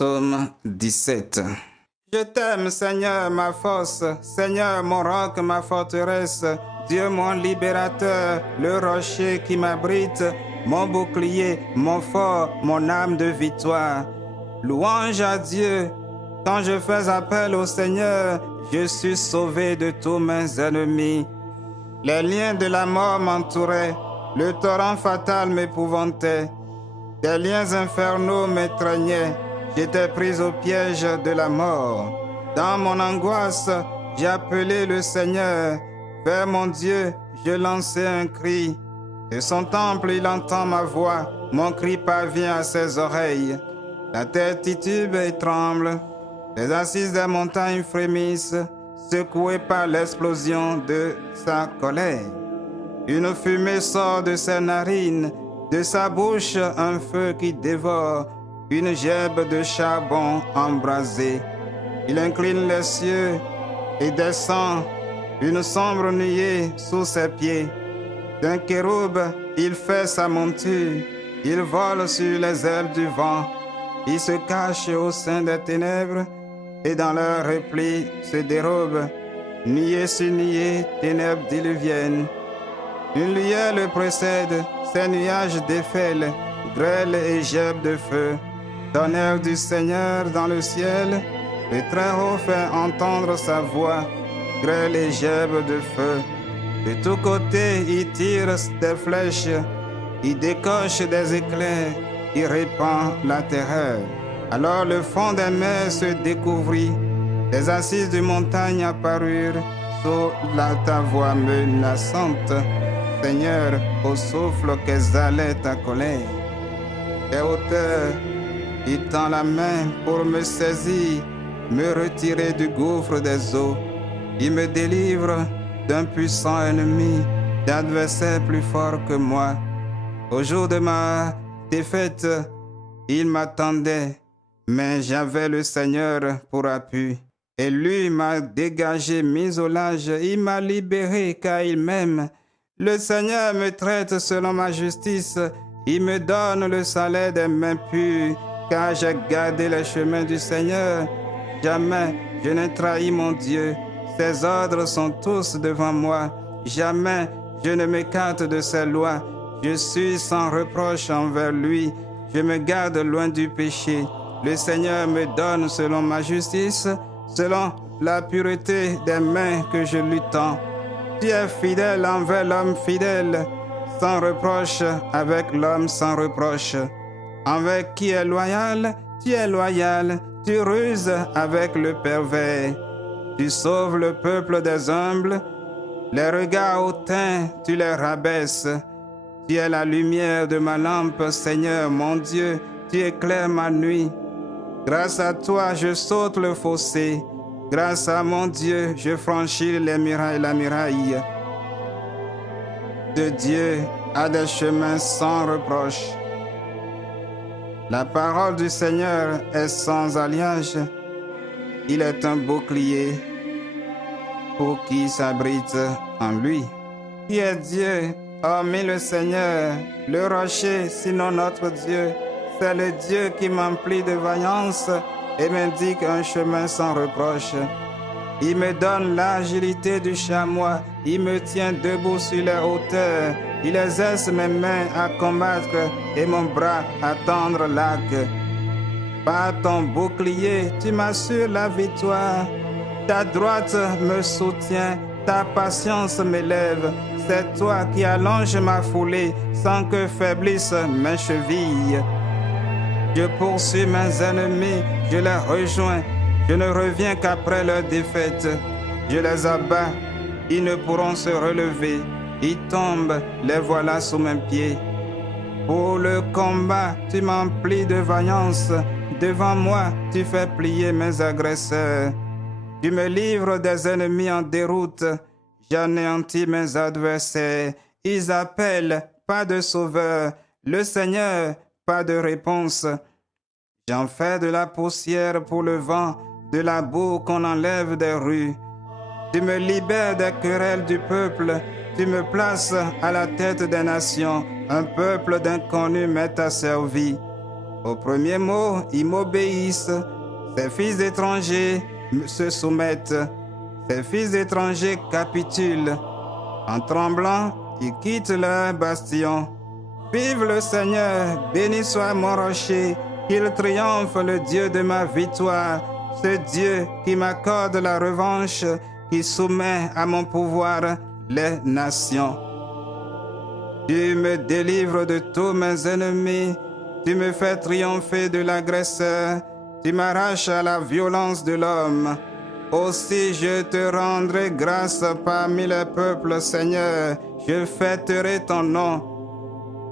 Psaume 17. Je t'aime, Seigneur, ma force, Seigneur, mon roc, ma forteresse, Dieu, mon libérateur, le rocher qui m'abrite, mon bouclier, mon fort, mon âme de victoire. Louange à Dieu. Quand je fais appel au Seigneur, je suis sauvé de tous mes ennemis. Les liens de la mort m'entouraient, le torrent fatal m'épouvantait. Des liens infernaux m'étreignaient, j'étais pris au piège de la mort. Dans mon angoisse, j'ai appelé le Seigneur. Vers mon Dieu, je lançai un cri. De son temple, il entend ma voix. Mon cri parvient à ses oreilles. La terre titube et tremble. Les assises des montagnes frémissent, secouées par l'explosion de sa colère. Une fumée sort de ses narines, de sa bouche un feu qui dévore, une gèbe de charbon embrasé. Il incline les cieux et descend, une sombre nuée sous ses pieds. D'un kéroub, il fait sa monture, il vole sur les ailes du vent. Il se cache au sein des ténèbres et dans leurs replis se dérobe. Nuée sur nuée, ténèbres diluviennes. Une lueur le précède, ses nuages défèlent, grêle et gèbe de feu. Tonnerre du Seigneur dans le ciel, le Très-Haut fait entendre sa voix, grêle et gèbe de feu. De tous côtés, il tire des flèches, il décoche des éclairs, il répand la terreur. Alors le fond des mers se découvrit, les assises de montagne apparurent, sous ta voix menaçante. Seigneur, au souffle qu'exhalait ta colère. Des hauteurs, il tend la main pour me saisir, me retirer du gouffre des eaux. Il me délivre d'un puissant ennemi, d'adversaires plus forts que moi. Au jour de ma défaite, il m'attendait, mais j'avais le Seigneur pour appui. Et lui m'a dégagé, mis au large, il m'a libéré car il m'aime. Le Seigneur me traite selon ma justice, il me donne le salaire des mains pures, car j'ai gardé les chemins du Seigneur. Jamais je n'ai trahi mon Dieu, ses ordres sont tous devant moi. Jamais je ne m'écarte de ses lois, je suis sans reproche envers lui, je me garde loin du péché. Le Seigneur me donne selon ma justice, selon la pureté des mains que je lui tends. Tu es fidèle envers l'homme fidèle, sans reproche avec l'homme sans reproche. Avec qui est loyal, tu es loyal, tu ruses avec le pervers. Tu sauves le peuple des humbles, les regards hautains, tu les rabaisses. Tu es la lumière de ma lampe, Seigneur mon Dieu, tu éclaires ma nuit. Grâce à toi, je saute le fossé. Grâce à mon Dieu, je franchis la muraille. De Dieu a des chemins sans reproche. La parole du Seigneur est sans alliage. Il est un bouclier pour qui s'abrite en lui. Qui est Dieu, hormis le Seigneur, le rocher, sinon notre Dieu? C'est le Dieu qui m'emplit de vaillance et m'indique un chemin sans reproche. Il me donne l'agilité du chamois, il me tient debout sur les hauteurs, il exerce mes mains à combattre et mon bras à tendre l'arc. Par ton bouclier, tu m'assures la victoire. Ta droite me soutient, ta patience m'élève. C'est toi qui allonges ma foulée sans que faiblissent mes chevilles. Je poursuis mes ennemis, je les rejoins, je ne reviens qu'après leur défaite. Je les abats, ils ne pourront se relever, ils tombent, les voilà sous mes pieds. Pour le combat, tu m'emplis de vaillance, devant moi, tu fais plier mes agresseurs. Tu me livres des ennemis en déroute, j'anéantis mes adversaires. Ils appellent, pas de sauveur, le Seigneur, pas de réponse. J'en fais de la poussière pour le vent, de la boue qu'on enlève des rues. Tu me libères des querelles du peuple, tu me places à la tête des nations, un peuple d'inconnus m'est asservi. Au premier mot, ils m'obéissent. Ces fils d'étrangers se soumettent. Ces fils d'étrangers capitulent. En tremblant, ils quittent leur bastion. Vive le Seigneur, béni soit mon rocher, qu'il triomphe le Dieu de ma victoire, ce Dieu qui m'accorde la revanche, qui soumet à mon pouvoir les nations. Tu me délivres de tous mes ennemis, tu me fais triompher de l'agresseur, tu m'arraches à la violence de l'homme. Aussi je te rendrai grâce parmi les peuples, Seigneur, je fêterai ton nom.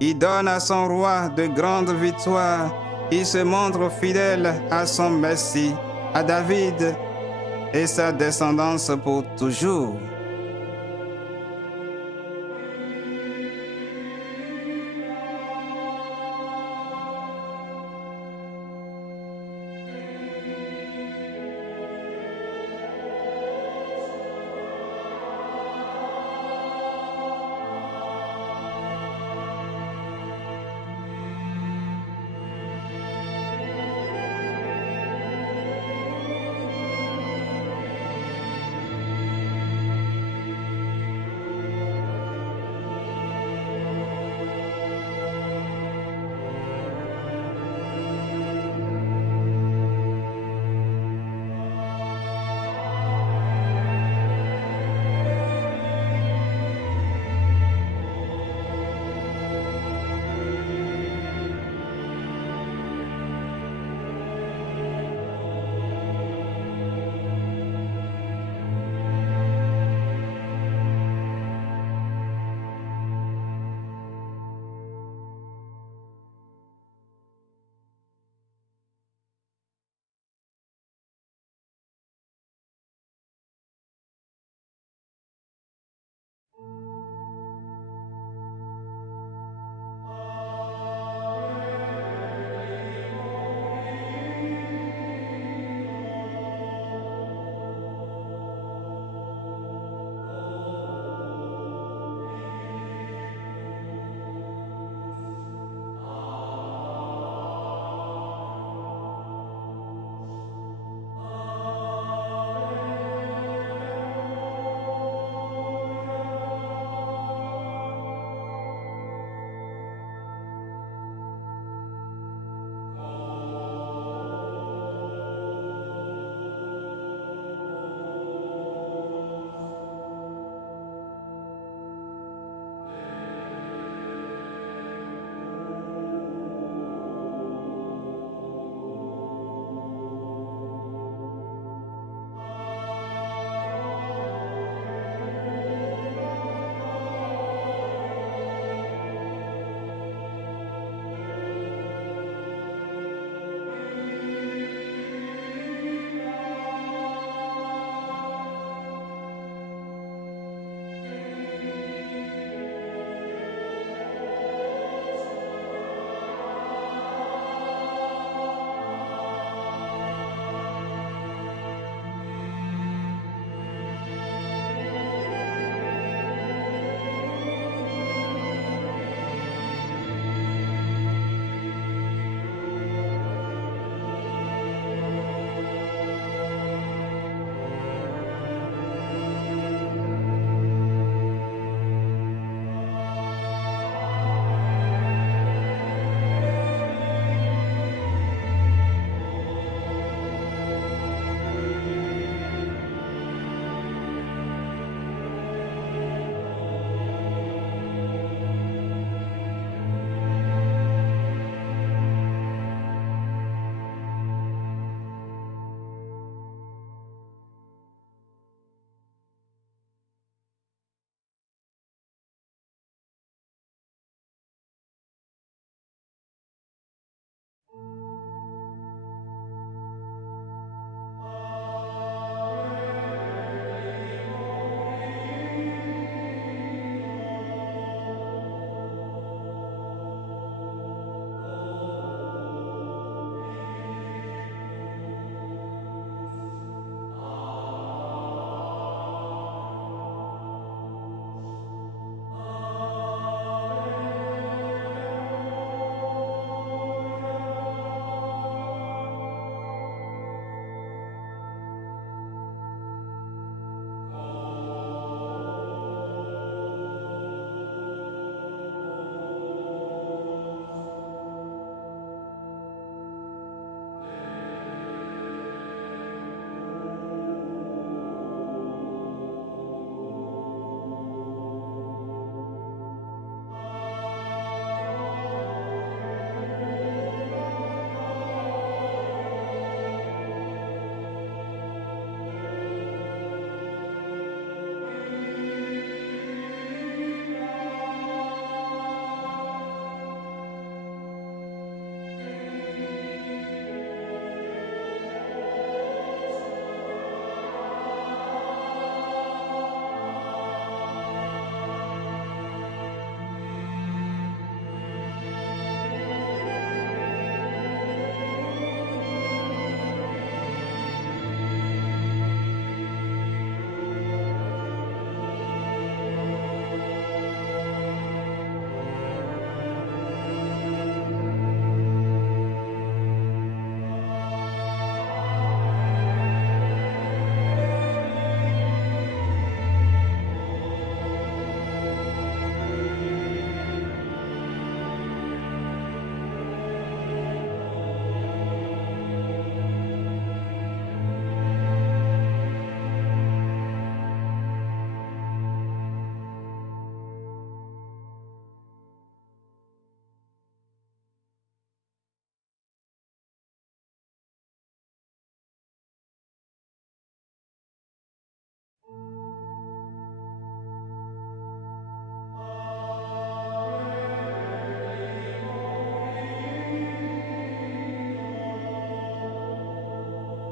Il donne à son roi de grandes victoires, il se montre fidèle à son Messie, à David et sa descendance pour toujours.